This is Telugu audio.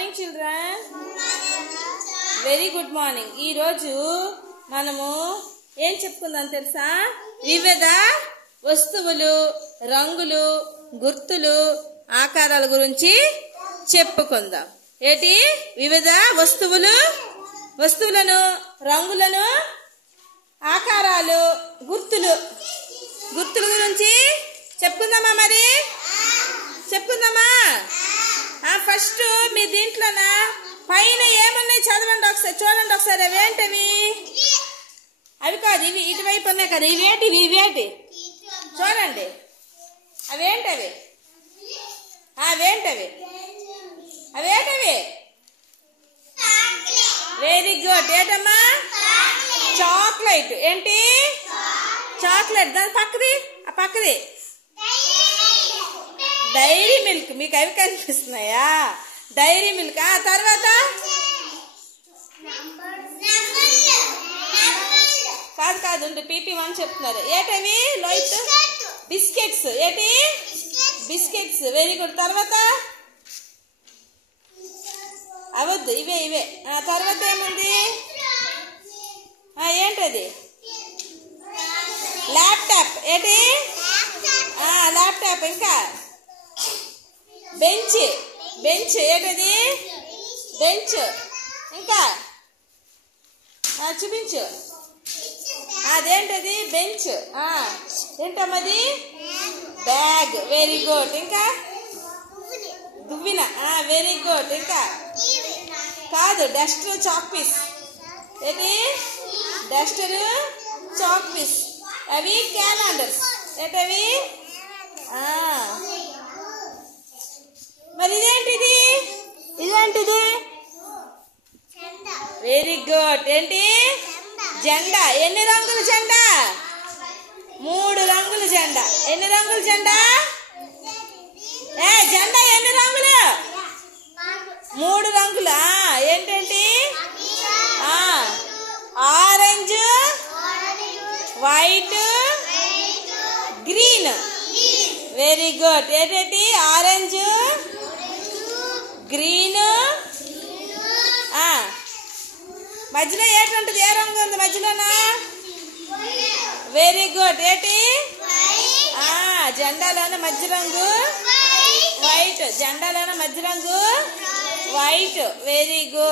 Morning children. Very good morning. ఈరోజు మనము ఏం చెప్పుకుందాం తెలుసా? వివిధ వస్తువులు, రంగులు, గుర్తులు, ఆకారాల గురించి చెప్పుకుందాం. ఏంటి? వివిధ వస్తువులను, రంగులను, ఆకారాలు, గుర్తుల గురించి చెప్పుకుందామా? మరి చెప్పుకుందామా? ఫస్ట్ మీ దీంట్లోన పైన ఏమున్నాయి చదవండి ఒకసారి, చూడండి ఒకసారి. అవేంటివి? అవి కాదు, ఇవి ఇటువైపు ఉన్నాయి కదా. ఇవేంటి చూడండి. అవేంటవి? Very good. ఏంటమ్మా? చాక్లెట్. ఏంటి? చాక్లెట్. దాని పక్కది డైరీ మిల్క్. మీకు అవి కనిపిస్తున్నాయా? Dairy milk. తర్వాత కాదు ఉండి PP1 చెప్తున్నారు. ఏంటవి? Light biscuits. ఏంటి? బిస్కెట్స్. Very good. తర్వాత అవద్దు, ఇవే. తర్వాత ఏముంది? ఏంటది? ల్యాప్టాప్. ఏంటి? ల్యాప్టాప్. ఇంకా బెంచ్. ఏంటది? బెంచ్. ఇంకా చూపించు. అదేంటది? బెంచ్. ఏంటమ్మది? బ్యాగ్. Very good. ఇంకా దువ్విన. Very good. ఇంకా కాదు, డస్టర్, చాక్ పీస్. ఏంటి? Duster, chalk piece. అవి క్యాలెండర్స్. ఏంటవి? మరి ఇదేంటిది? Very good. ఏంటి? జెండా. ఎన్ని రంగుల జెండా? 3 రంగుల జెండా. ఎన్ని రంగుల జెండా? జెండా ఎన్ని రంగులు? 3 రంగులు. ఏంటేంటి? Orange, white, green. Very good. ఏంటంటే ఆరెంజ్, గ్రీన్. మధ్యలో ఏంటంటది? ఏ రంగు ఉంది మధ్యలోనా? Very good. ఏంటి? జెండాలోన మధ్య రంగు వైట్. జెండాలోన మధ్య రంగు వైట్. Very good.